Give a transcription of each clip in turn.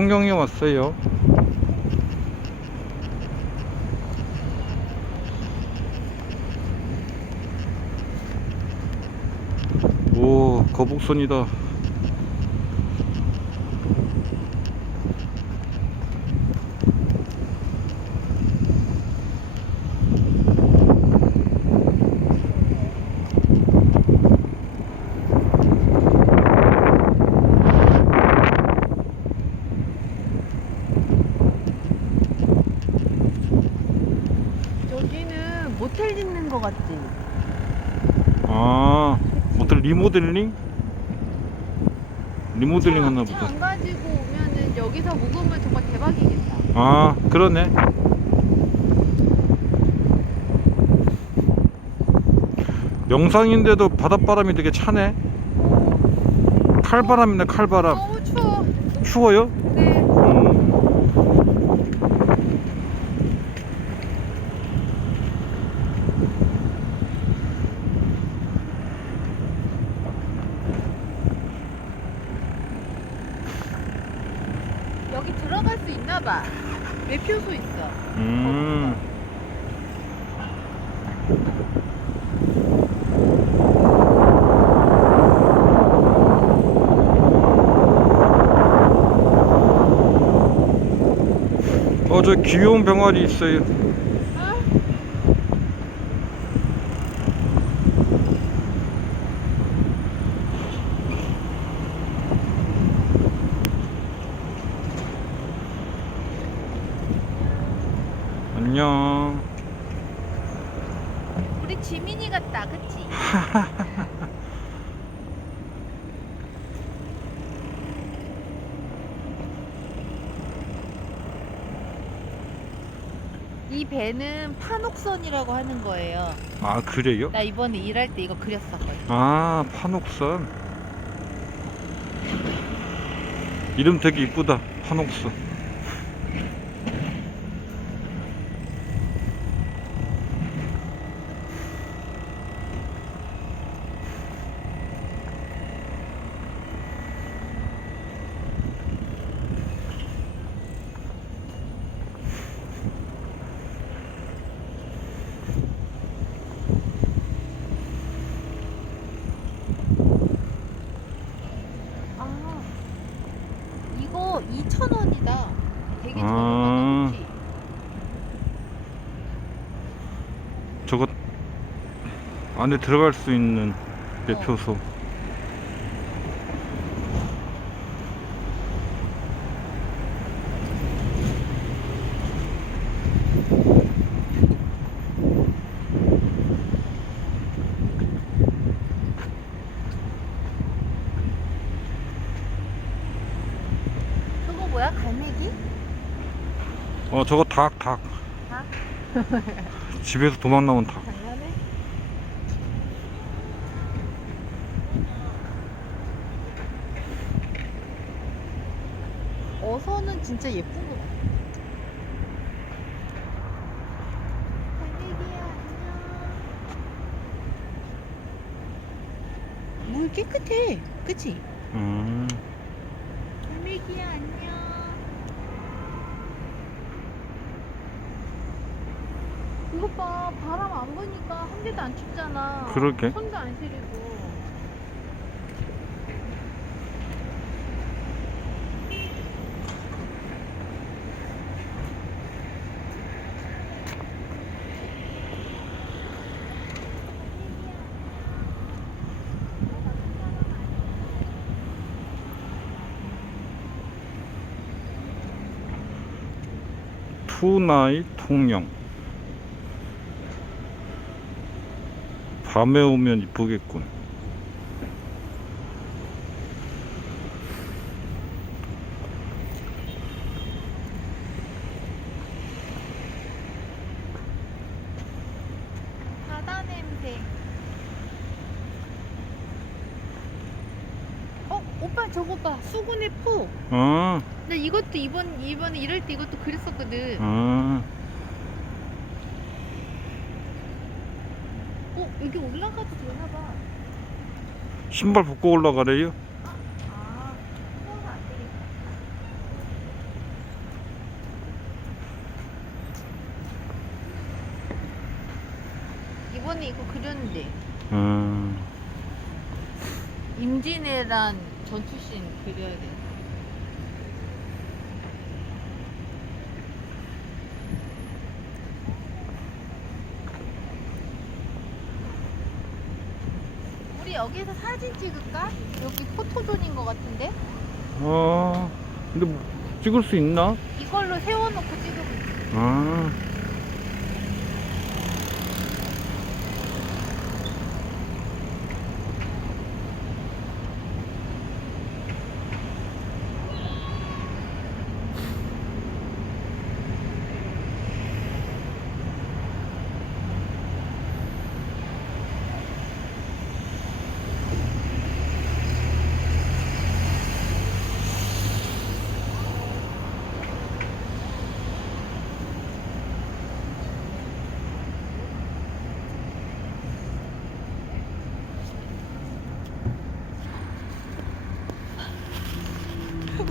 통영에 왔어요. 오, 거북선이다. 여기는 모텔 짓는 거 같지? 아, 모텔 리모델링? 리모델링 하나 차 보다. 안 가지고 오면은 여기서 묵으면 정말 대박이겠다. 아, 그러네. 영상인데도 바닷바람이 되게 차네. 칼바람이네, 칼바람. 너무 추워. 추워요? 네. 여기 들어갈 수 있나 봐. 매표소 있어. 음. 저 귀여운 병아리 있어요. 어? 안녕. 우리 지민이 같다, 그치? 이 배는 판옥선이라고 하는 거예요. 아, 그래요? 나 이번에 일할 때 이거 그렸었거든. 아, 판옥선. 이름 되게 이쁘다. 판옥선. 아, 이거 2,000원이다. 되게 아. 저렴하다, 그치? 저거 안에 들어갈 수 있는 매표소. 저거 뭐야? 갈매기? 저거 닭. 닭? 집에서 도망 나온 닭. 장난해? 어선은 진짜 예쁜 것 같아. 갈매기야, 안녕. 물 깨끗해. 그치? 음. 갈매기야, 안녕. 이것 봐, 바람 안 부니까 한 개도 안 춥잖아. 그러게. 손도 안 시리고. 투나잇 통영. 밤에 오면 이쁘겠군. 바다 냄새. 오빠 저거 봐. 수군의 포. 아, 나 이것도 이번에 일할 때 이것도 그렸었거든. 아. 여기 올라가도 되나 봐. 신발 벗고 올라가래요? 추워서 안 되겠다. 저번에 이거 그렸는데 음. 임진왜란 전투씬 그려야 돼. 우리 여기서 사진 찍을까? 여기 포토존인 것 같은데? 근데 뭐 찍을 수 있나? 이걸로 세워놓고 찍으면 돼. 아.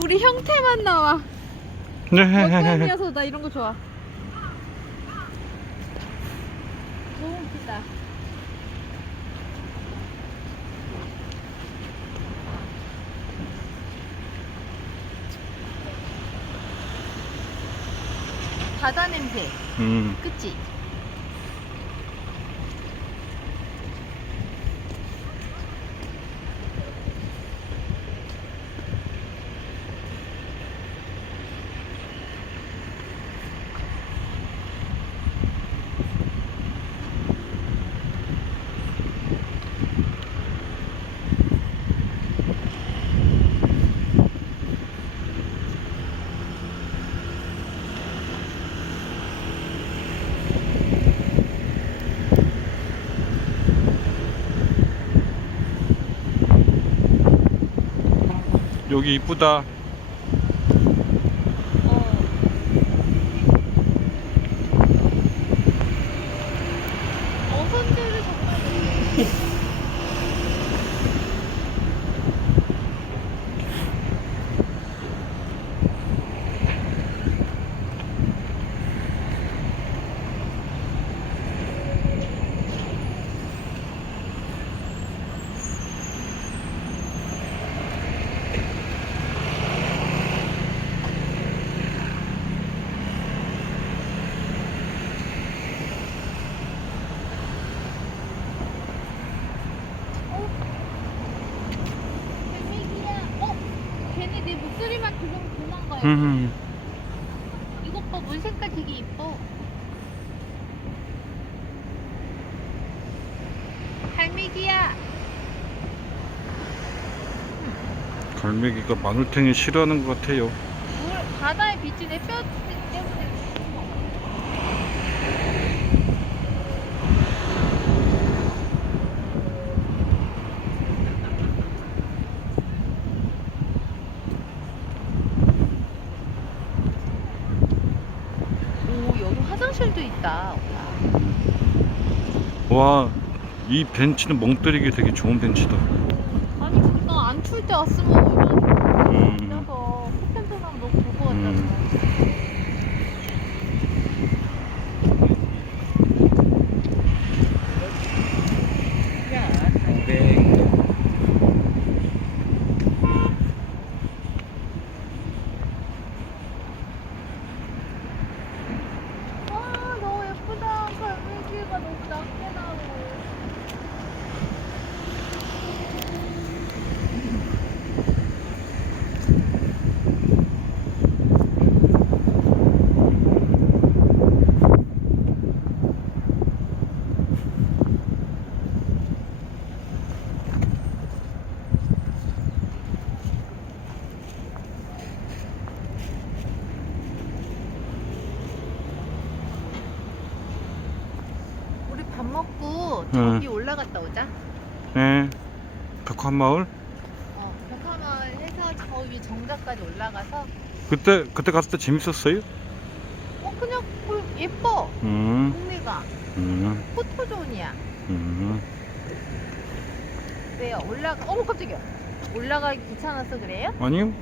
우리 형태만 나와. 네. 여기서 나 이런 거 좋아. 너무 웃기다. 바다 냄새. 그치? 여기 이쁘다. 어선들을 정말 뱀이야. 걔네 내 목소리만 들으면 도망가요. 이것 봐, 물 색깔 되게 이뻐. 갈매기야. 갈매기가 마늘탱이 싫어하는 것 같아요. 물 바다에 비친 내 뼈 때문에. 오, 여기 화장실도 있다. 와, 이 벤치는 멍 때리기 되게 좋은 벤치다. 아니, 그니까 안 추울 때 왔으면 얼마나 좋아. 음. 그래서 코펜트랑 너무 보고 왔잖아. 와, 너무 예쁘다. 갈매기가 너무 작게 나오고. 우리 밥 먹고 저기 올라갔다 오자. 네. 백화마을? 백화마을 해서 저 위 정자까지 올라가서. 그때 갔을 때 재밌었어요? 그냥 예뻐. 음. 동네가 음. 포토존이야. 음. 왜요? 깜짝이야. 올라가기 귀찮아서 그래요? 아니요.